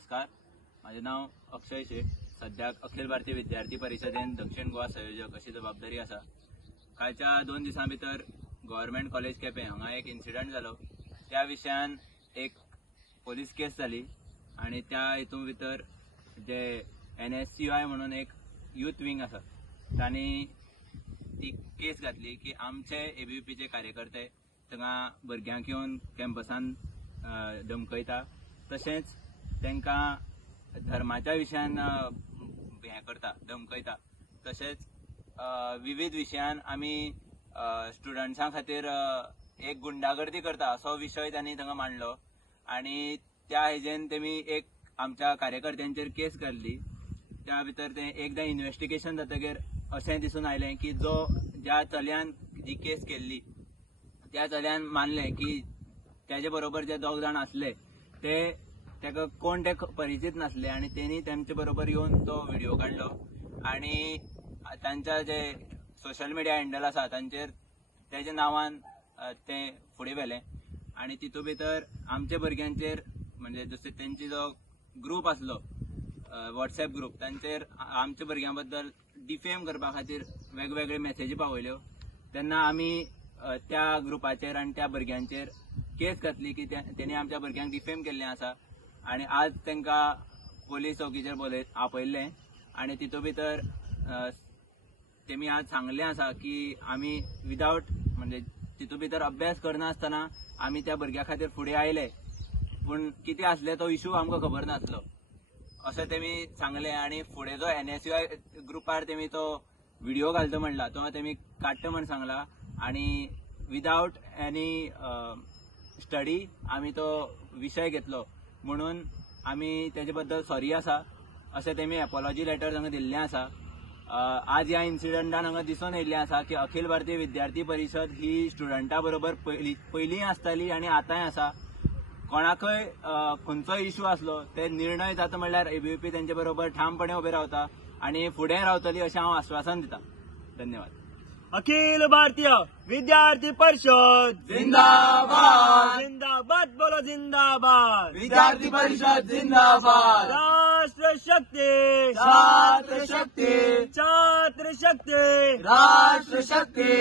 नमस्कार, माझे नाव अक्षय शेख. सध्या अखिल भारतीय विद्यार्थी परिषदेन दक्षिण गोवा संयोजक अशी जबाबदारी आसा. कालच्या 2 दिसां भितर गव्हर्नमेंट कॉलेज केपें हांगा एक इन्सिडंट जालो. त्या विशयान एक पोलीस केस जाली आणि त्या हितून भितर जे NSCY म्हणून एक यूथ विंग आसा तांणी ती केस घातली की आमचे ABVPचे कार्यकर्ते थंगा भुरग्यांक येवन कॅम्पसान धमकयता, तशेंच तांकां धर्माच्या विशयान हें करता, धमकयता. तशेंच विविध विशयान आमी स्टुडंट्सां खातीर एक गुंडागर्दी करता असो विशय तांणी थंगा मांडलो आणि त्या हेजेन तेमी एक आमच्या कार्यकर्त्यांचेर केस घाल्ली. त्या भितर ते एकदां इन्व्हेस्टिगेशन जातकीर अशें दिसून आयलें की ज्या चलयान जी केस केल्ली त्या चलयान मानलें की त्याचे बरोबर जे 2 जाण आसले तेका कोण ते परिचित नासले आणि तेणी तेंचे बरोबर येवन तो व्हिडिओ काडलो आणि तांच्या जे सोशल मिडिया हँडल आसा तांचेर तेजे नांवान ते फुडें व्हेलें आणि तितूंत भितर आमच्या भुरग्यांचेर म्हणजे जसो तेंची जो ग्रुप आसलो WhatsApp ग्रुप तांचेर आमच्या भुरग्यां बद्दल डिफेम करपा खातीर वेगवेगळे मेसेजी पावयल्यो. तेन्ना आमी त्या ग्रुपाचेर आणि त्या भुरग्यांचेर केस घातली की तेणी आमच्या भुरग्यांक डिफेम केल्लें आसा आणि आज तांकां पोलीस चौकीचेर आपयल्लें आणि तितूंत भितर तेमी आज सांगलें आसा की आमी विदावट म्हणजे तितूंत भितर अभ्यास करनासतना आमी त्या भुरग्या खातीर फुडें आयले, पूण कितें आसलें तो इशू आमकां खबर नासलो अशें तेमी सांगलें. आणि फुडें जो NSCY ग्रुपार तेमी तो व्हिडिओ घालता म्हणला तो तेमी काडटा म्हण सांगला आणि विदावट एनी स्टडी आमी तो विशय घेतलो म्हणून आमी तेजे बद्दल सॉरी आसा अशें तेमी एपॉलॉजी लेटर तांकां दिल्लें आसा. आज ह्या इन्सिडंटान हांगा दिसून येयल्लें आसा की अखिल भारतीय विद्यार्थी परिषद ही स्टुडंटां बरोबर पयलीं आसताली आणि आतांय आसा. कोणाकय खंयचोय इशू आसलो ते निर्णय जाता म्हणल्यार ABVP तेंचे बरोबर ठामपणे उबे रावता आणि फुडें रावतली अशें हांव आश्वासन दिता. धन्यवाद. अखिल भारतीय विद्यार्थी परिषद जिंदाबाद, जिंदाबाद बोलो जिंदाबाद. विद्यार्थी परिषद जिंदाबाद. राष्ट्र शक्ती, छात्र शक्ती, छात्र शक्ती, राष्ट्र शक्ती.